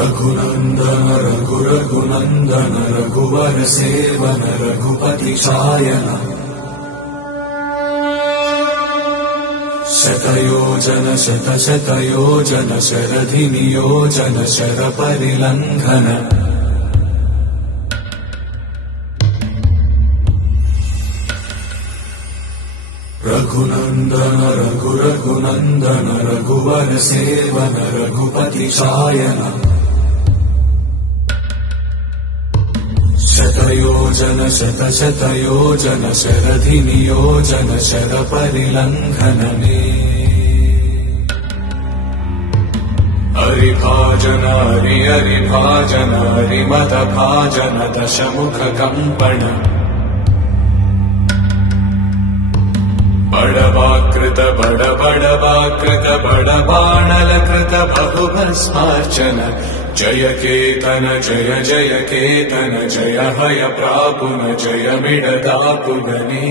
रघुनंदन रघुनंदन रघुवर seven Raghupati Shayan शतयोजन शतशतयोजन शरधि नियोजन sir परिलंघन Raghunandan Raghunandan रघुवर seven Raghupati Shayan शतयोजन शतशतयोजन शरधि नियोजन sir परिलंघन हरिभाजन हरिभाजन हरिमद भाजन दशमुख कंपन बड़वाकृत बड़बाणलकृत बहुभस्मार्चन जय केतन जय हय प्रापुन जय मिडदापुगने।